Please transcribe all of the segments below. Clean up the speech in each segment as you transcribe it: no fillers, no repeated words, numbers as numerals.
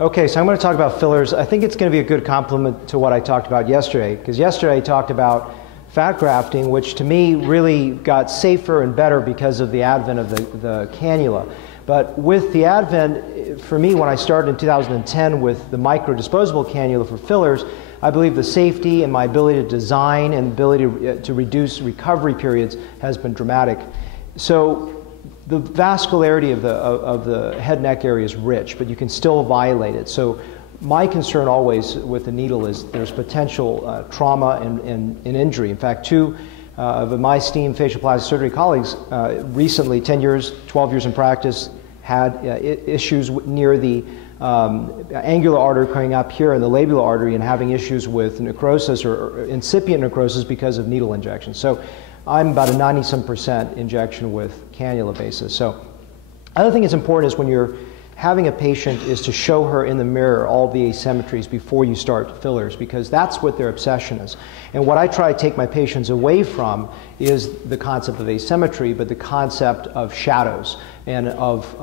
Okay, so I'm going to talk about fillers. I think it's going to be a good complement to what I talked about yesterday, because yesterday I talked about fat grafting, which to me really got safer and better because of the advent of the cannula. But with the advent, for me, when I started in 2010 with the micro disposable cannula for fillers, I believe the safety and my ability to design and ability to reduce recovery periods has been dramatic. So the vascularity of the head neck area is rich, but you can still violate it. So my concern always with the needle is there's potential trauma and injury. In fact, two of my esteemed facial plastic surgery colleagues recently, 10 years, 12 years in practice, had issues near the angular artery coming up here in the labial artery and having issues with necrosis or incipient necrosis because of needle injections. So I'm about a 90-some% injection with cannula basis. So other thing that's important is when you're having a patient is to show her in the mirror all the asymmetries before you start fillers, because that's what their obsession is. And what I try to take my patients away from is the concept of asymmetry, but the concept of shadows and of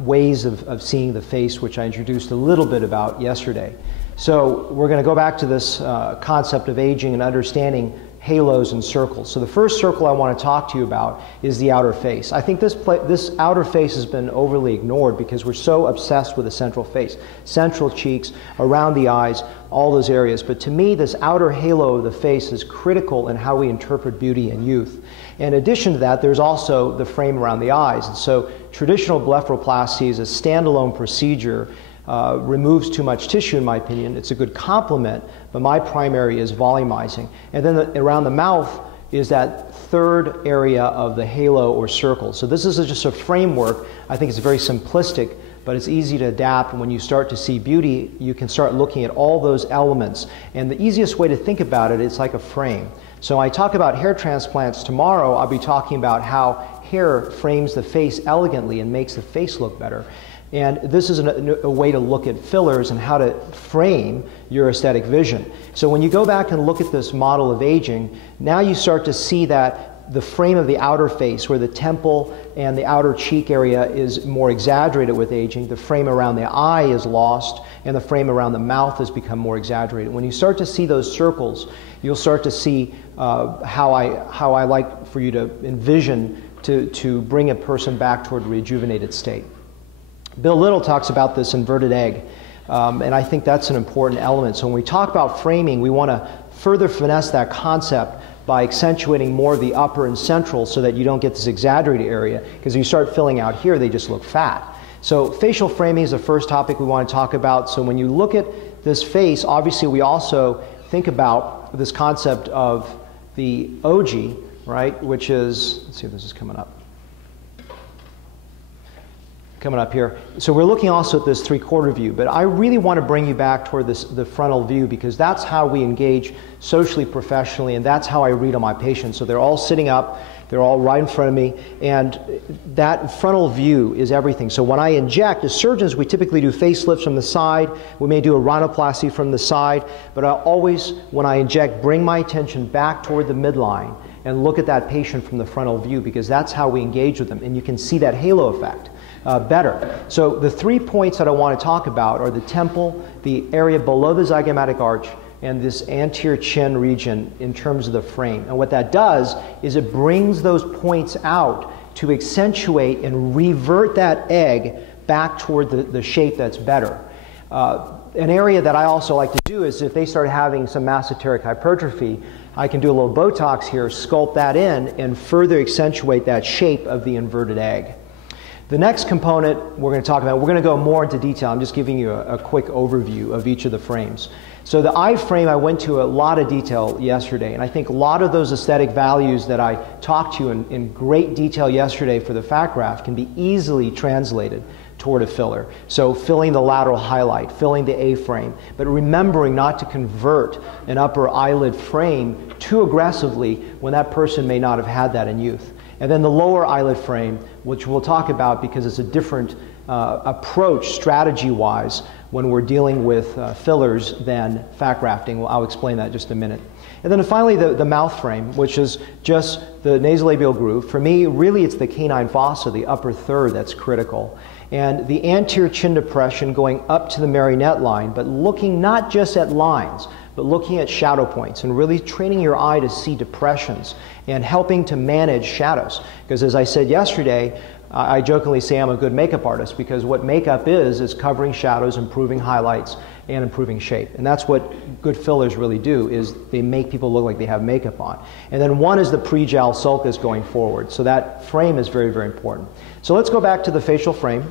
ways of seeing the face, which I introduced a little bit about yesterday. So we're going to go back to this concept of aging and understanding halos and circles. So the first circle I want to talk to you about is the outer face. I think this outer face has been overly ignored because we're so obsessed with the central face, central cheeks, around the eyes, all those areas. But to me, this outer halo of the face is critical in how we interpret beauty and youth. In addition to that, there's also the frame around the eyes. And so traditional blepharoplasty is a standalone procedure. Removes too much tissue, in my opinion. It's a good complement, but my primary is volumizing. And then around the mouth is that third area of the halo or circle. So this is just a framework. I think it's very simplistic, but it's easy to adapt. When you start to see beauty, you can start looking at all those elements. And the easiest way to think about it is like a frame. So when I talk about hair transplants tomorrow, I'll be talking about how hair frames the face elegantly and makes the face look better. And this is a way to look at fillers and how to frame your aesthetic vision. So when you go back and look at this model of aging, now you start to see that the frame of the outer face, where the temple and the outer cheek area is more exaggerated with aging, the frame around the eye is lost, and the frame around the mouth has become more exaggerated. When you start to see those circles, you'll start to see how I like for you to envision to bring a person back toward a rejuvenated state. Bill Little talks about this inverted egg, and I think that's an important element. So when we talk about framing, we want to further finesse that concept by accentuating more of the upper and central so that you don't get this exaggerated area, because if you start filling out here, they just look fat. So facial framing is the first topic we want to talk about. So when you look at this face, obviously we also think about this concept of the OG, right, which is, let's see if this is coming up here. So we're looking also at this three-quarter view, but I really want to bring you back toward the frontal view, because that's how we engage socially, professionally, and that's how I read on my patients. So they're all sitting up, they're all right in front of me, and that frontal view is everything. So when I inject, as surgeons, we typically do facelifts from the side, we may do a rhinoplasty from the side, but I always, when I inject, bring my attention back toward the midline and look at that patient from the frontal view, because that's how we engage with them, and you can see that halo effect better. So the 3 points that I want to talk about are the temple, the area below the zygomatic arch, and this anterior chin region in terms of the frame. And what that does is it brings those points out to accentuate and revert that egg back toward the shape that's better. An area that I also like to do is if they start having some mesenteric hypertrophy, I can do a little botox here, sculpt that in, and further accentuate that shape of the inverted egg. The next component we're going to talk about, we're going to go more into detail. I'm just giving you a quick overview of each of the frames. So the eye frame, I went to a lot of detail yesterday, and I think a lot of those aesthetic values that I talked to you in great detail yesterday for the fat graft can be easily translated toward a filler. So filling the lateral highlight, filling the A-frame, but remembering not to convert an upper eyelid frame too aggressively when that person may not have had that in youth. And then the lower eyelid frame, which we'll talk about because it's a different approach strategy-wise when we're dealing with fillers than fat grafting. Well, I'll explain that in just a minute. And then finally, the mouth frame, which is just the nasolabial groove. For me, really, it's the canine fossa, the upper third, that's critical. And the anterior chin depression going up to the marionette line, but looking not just at lines, but looking at shadow points and really training your eye to see depressions and helping to manage shadows. Because as I said yesterday, I jokingly say I'm a good makeup artist because what makeup is covering shadows, improving highlights, and improving shape. And that's what good fillers really do, is they make people look like they have makeup on. And then one is the pre-gel sulcus going forward. So that frame is very, very important. So let's go back to the facial frame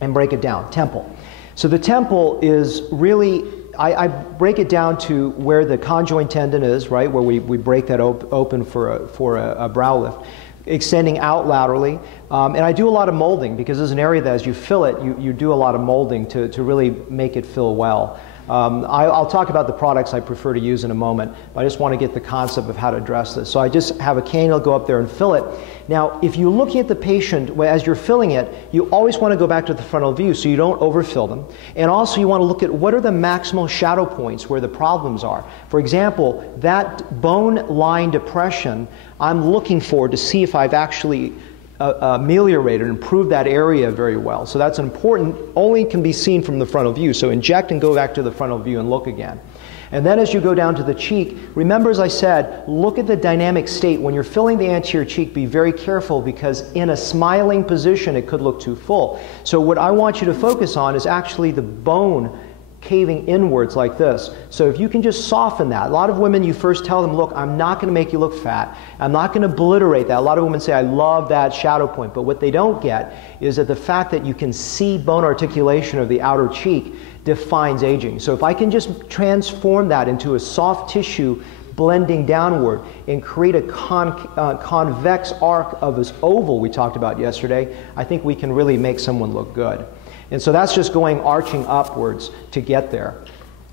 and break it down. Temple. So the temple is really, I break it down to where the conjoint tendon is, right, where we break that open for a brow lift, extending out laterally. And I do a lot of molding because there's an area that as you fill it, you do a lot of molding to really make it fill well. I'll talk about the products I prefer to use in a moment, but I just want to get the concept of how to address this. So I just have a cannula go up there and fill it. Now, if you're looking at the patient, as you're filling it, you always want to go back to the frontal view so you don't overfill them. And also you want to look at what are the maximal shadow points where the problems are. For example, that bone line depression, I'm looking for to see if I've actually ameliorated and improved that area very well. So that's important, only can be seen from the frontal view. So inject and go back to the frontal view and look again. And then as you go down to the cheek, remember as I said, look at the dynamic state. When you're filling the anterior cheek, be very careful because in a smiling position it could look too full. So what I want you to focus on is actually the bone caving inwards like this. So if you can just soften that. A lot of women, you first tell them, look, I'm not going to make you look fat. I'm not going to obliterate that. A lot of women say, I love that shadow point. But what they don't get is that the fact that you can see bone articulation of the outer cheek defines aging. So if I can just transform that into a soft tissue blending downward and create a convex arc of this oval we talked about yesterday, I think we can really make someone look good. And so that's just going arching upwards to get there,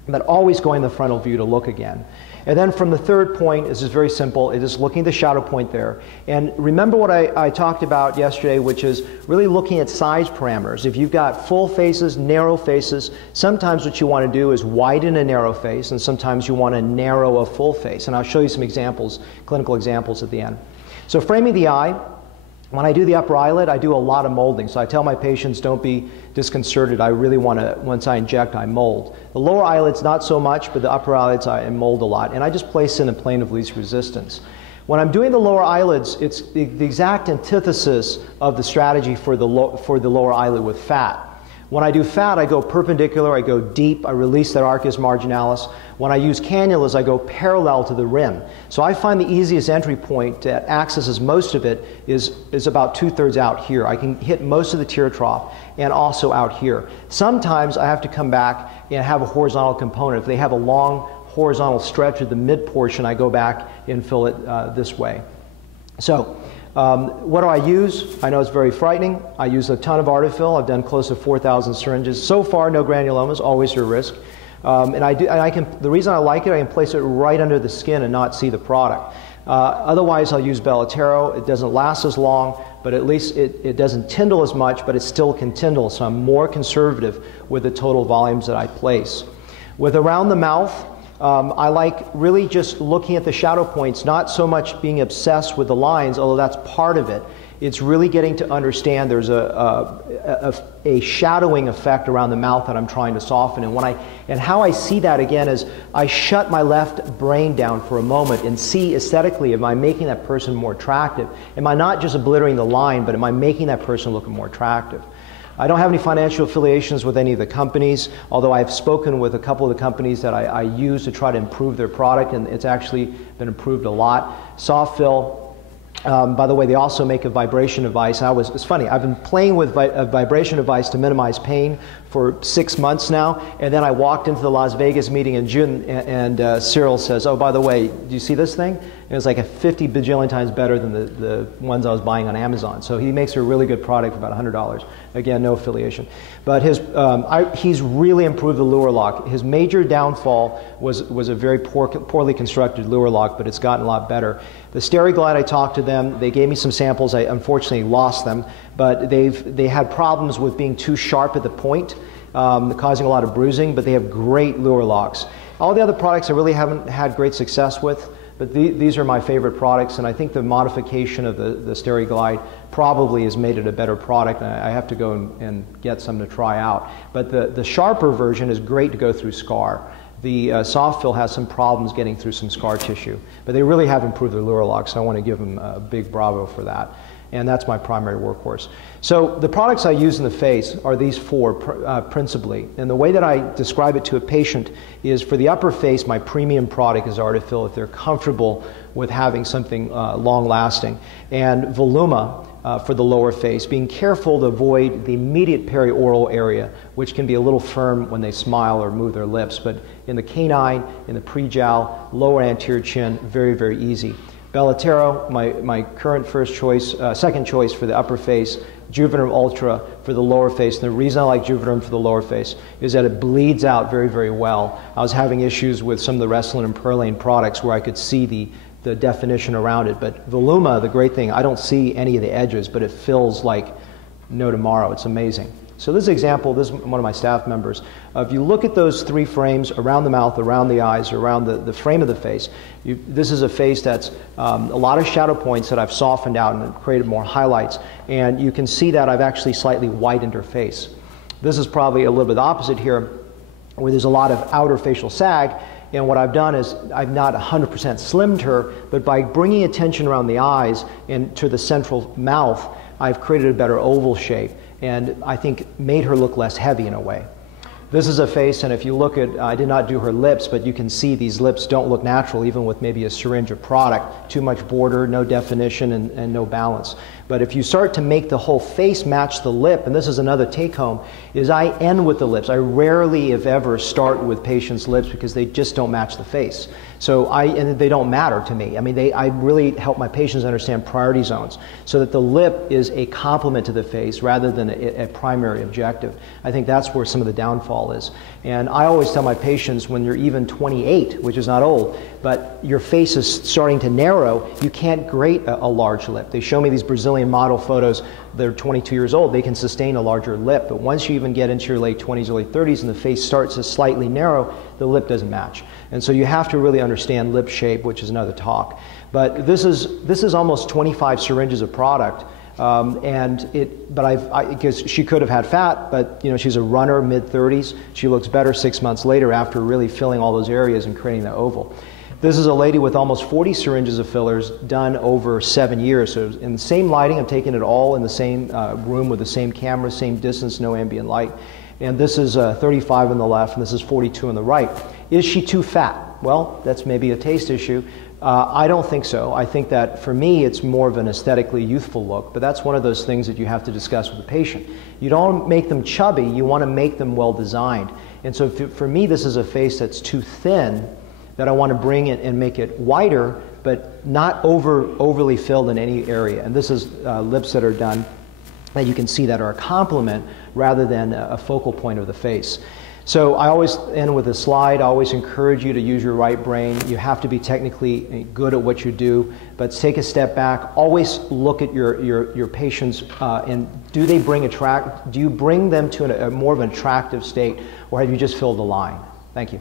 but always going the frontal view to look again. And then from the third point, this is very simple. It is looking at the shadow point there. And remember what I talked about yesterday, which is really looking at size parameters. If you've got full faces, narrow faces, sometimes what you want to do is widen a narrow face, and sometimes you want to narrow a full face. And I'll show you some examples, clinical examples at the end. So framing the eye. When I do the upper eyelid, I do a lot of molding. So I tell my patients, don't be disconcerted. I really want to, once I inject, I mold. The lower eyelids, not so much, but the upper eyelids, I mold a lot. And I just place in a plane of least resistance. When I'm doing the lower eyelids, it's the exact antithesis of the strategy for the lower eyelid with fat. When I do fat, I go perpendicular, I go deep, I release that arcus marginalis. When I use cannulas, I go parallel to the rim. So I find the easiest entry point that accesses most of it is about 2/3 out here. I can hit most of the tear trough and also out here. Sometimes I have to come back and have a horizontal component. If they have a long horizontal stretch of the mid portion, I go back and fill it this way. So what do I use? I know it's very frightening. I use a ton of Artefill. I've done close to 4,000 syringes. So far, no granulomas, always a risk. The reason I like it, I can place it right under the skin and not see the product. Otherwise, I'll use Belotero. It doesn't last as long, but at least it doesn't tindle as much, but it still can tindle, so I'm more conservative with the total volumes that I place. With around the mouth, I like really just looking at the shadow points, not so much being obsessed with the lines, although that's part of it. It's really getting to understand there's a shadowing effect around the mouth that I'm trying to soften. And how I see that again is I shut my left brain down for a moment and see aesthetically, am I making that person more attractive? Am I not just obliterating the line, but am I making that person look more attractive? I don't have any financial affiliations with any of the companies, although I've spoken with a couple of the companies that I use to try to improve their product, and it's actually been improved a lot. Soft fill. By the way, they also make a vibration device. It's funny, I've been playing with a vibration device to minimize pain for 6 months now, and then I walked into the Las Vegas meeting in June, and Cyril says, oh, by the way, do you see this thing? And it's like a 50 bajillion times better than the ones I was buying on Amazon. So he makes a really good product for about $100. Again, no affiliation. But he's really improved the lure lock. His major downfall was a very poorly constructed lure lock, but it's gotten a lot better. The Steriglide, I talked to them. They gave me some samples. I unfortunately lost them, but they had problems with being too sharp at the point, causing a lot of bruising, but they have great lure locks. All the other products I really haven't had great success with. But these are my favorite products, and I think the modification of the Steriglide probably has made it a better product. I have to go and get some to try out. But the sharper version is great to go through scar. The soft fill has some problems getting through some scar tissue, but they really have improved their Luralox, so I want to give them a big bravo for that. And that's my primary workhorse. So the products I use in the face are these four principally. And the way that I describe it to a patient is for the upper face, my premium product is Artefill if they're comfortable with having something long-lasting. And Voluma for the lower face, being careful to avoid the immediate perioral area, which can be a little firm when they smile or move their lips. But in the canine, in the pre-jowl, lower anterior chin, very, very easy. Belotero, my current second choice for the upper face. Juvederm Ultra for the lower face. And the reason I like Juvederm for the lower face is that it bleeds out very, very well. I was having issues with some of the restylane and perlane products where I could see the definition around it. But Voluma, the great thing, I don't see any of the edges, but it fills like no tomorrow. It's amazing. So this example, this is one of my staff members. If you look at those three frames around the mouth, around the eyes, around the frame of the face, this is a face that's a lot of shadow points that I've softened out and created more highlights. And you can see that I've actually slightly whitened her face. This is probably a little bit opposite here, where there's a lot of outer facial sag. And what I've done is I've not 100% slimmed her, but by bringing attention around the eyes and to the central mouth, I've created a better oval shape, and I think made her look less heavy in a way. This is a face, and if you look at, I did not do her lips, but you can see these lips don't look natural, even with maybe a syringe of product. Too much border, no definition, and no balance. But if you start to make the whole face match the lip, and this is another take-home, is I end with the lips. I rarely, if ever, start with patients' lips because they just don't match the face. So and they don't matter to me. I mean, I really help my patients understand priority zones so that the lip is a complement to the face rather than a primary objective. I think that's where some of the downfall is. And I always tell my patients when you're even 28, which is not old, but your face is starting to narrow, you can't grate a large lip. They show me these Brazilian model photos, they're 22 years old, they can sustain a larger lip, but once you even get into your late 20s, early 30s and the face starts to slightly narrow, the lip doesn't match. And so you have to really understand lip shape, which is another talk. But this is almost 25 syringes of product. Because she could have had fat, but you know, she's a runner, mid-30s. She looks better 6 months later after really filling all those areas and creating the oval. This is a lady with almost 40 syringes of fillers done over 7 years. So in the same lighting, I'm taking it all in the same room with the same camera, same distance, no ambient light. And this is 35 on the left, and this is 42 on the right. Is she too fat? Well, that's maybe a taste issue. I don't think so. I think that for me, it's more of an aesthetically youthful look, but that's one of those things that you have to discuss with the patient. You don't make them chubby, you want to make them well designed. And so for me, this is a face that's too thin that I want to bring it and make it wider, but not overly filled in any area. And this is lips that are done that you can see that are a complement rather than a focal point of the face. So I always end with a slide. I always encourage you to use your right brain. You have to be technically good at what you do, but take a step back. Always look at your patients and do you bring them to a more of an attractive state, or have you just filled the line? Thank you.